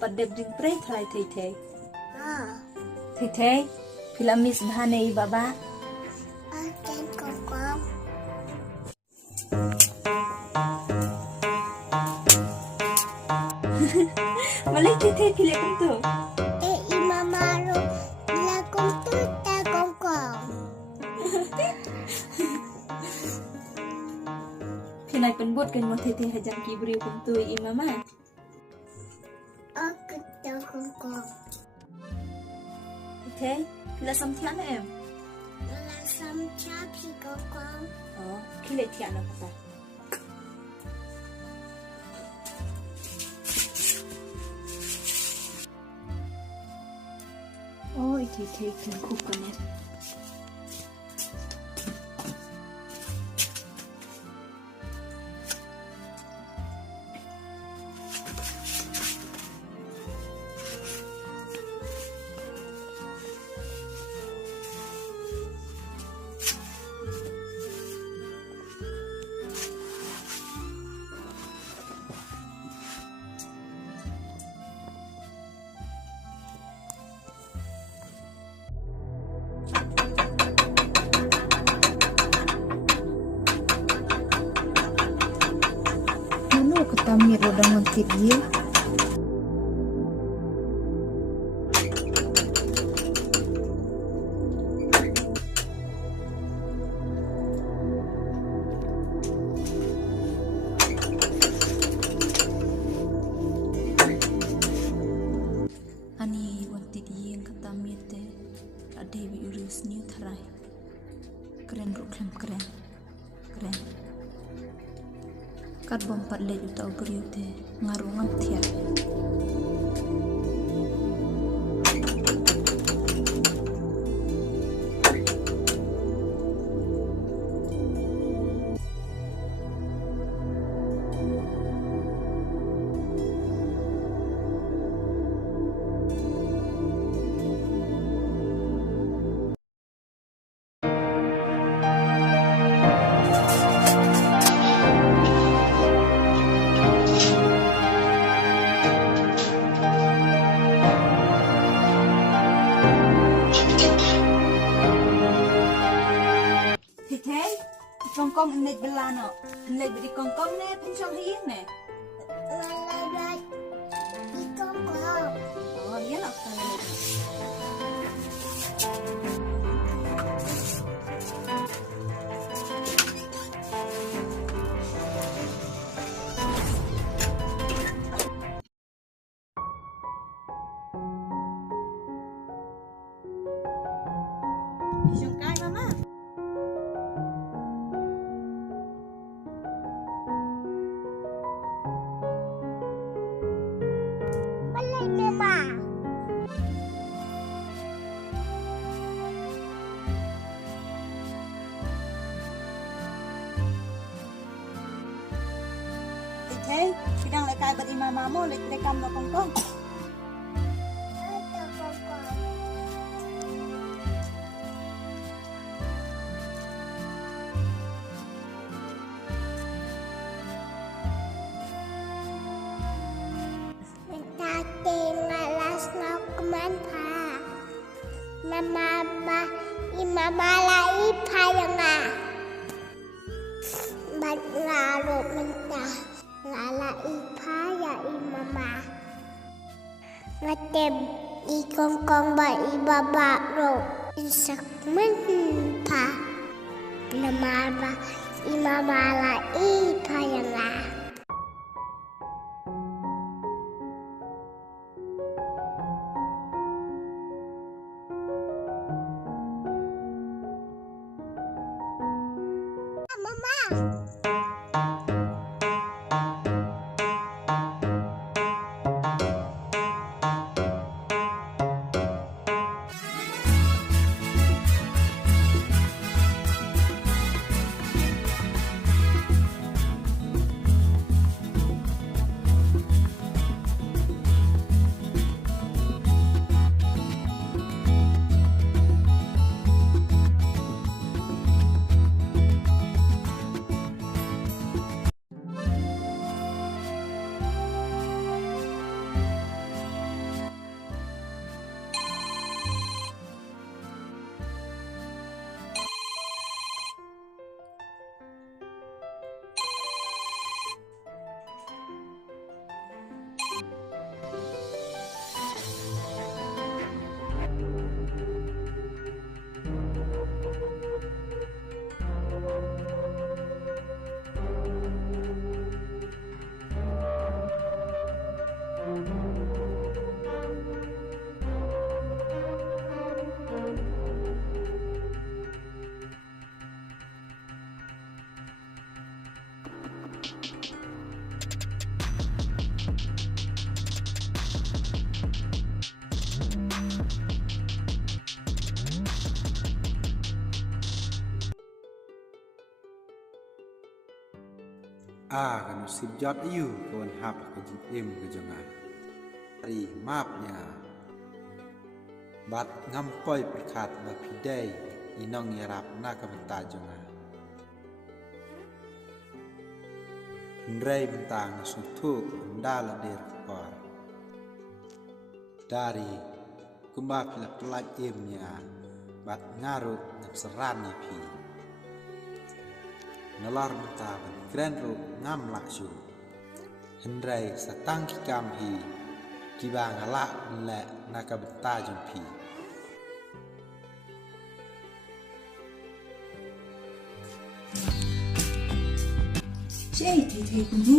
pada ding pre thlai thei thei filamis bhanei baba Ken kokong. malai thei philip tu Imamaro lakum tu ta kokong. Pinay penbut kan mo thei hajam ki bri kum tu imama Aku ta kokong. thei pila sam thian em Lasam chapi kokong. khile thian na pata oi thei kan khuk kan em Mano ketami rodang ngintip dia ani wanti dia yang ketami te ade bi urus new tharai keren ruklam keren kat bom pat le juta beriu te ngarungan tiar kongkong ini belano, ini beri kongkong ne pencong hiang ne. Lalai di kokong. Oh iya nak kalau. Sungkai mama. Hey, sidang lekay bat imama mo, lekam na kongkong. Ada kokong. Tate ngalas na kuman pa. Namama imama lai pa yang Bat ngaro mentah. Lala ipa ya imama ngatem ikongkong ba ibaba ro isak pa namaba imama la ipa ya nga mama kan usip jot ayu kawan hap ke jim ke jangan hari maafnya bat ngampoi perkat bapidai inong yarap na kabenta jangan ndrai bentang sutu ndala dir par dari kumba pilak pelak imnya bat ngarut napsaran pi nalar mentaban kren ro ngam lak su hendrai satang ki kam hi ki bang ala le nakabenta jung pi Cai thei ni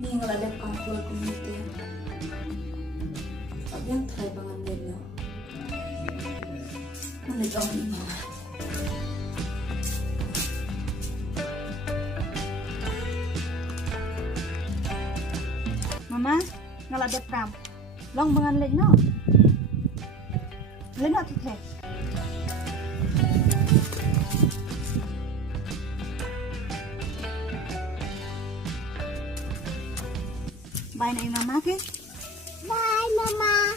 ni ngalap kampul kumite yang thai bangan lelo mana jong ni Mama, ngalap dep kam. Long bangan lek no. Lek no tithe. Bye na mama ke. Bye, Mama.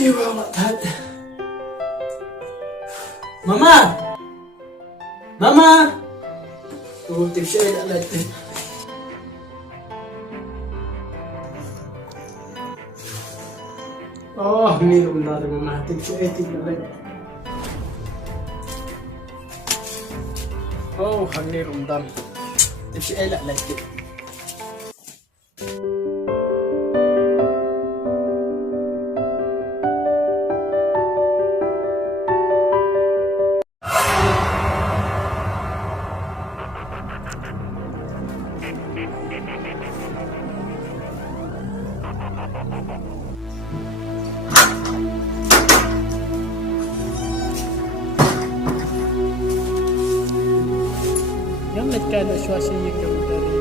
Yêu vào mặt thật. Mama, Mama! Utik siya ay natin. Oh, minum na rin mga tik siya ay tignan. Oh, hangni rumdam. Tik siya ay natin. Yang kan suasi yang dari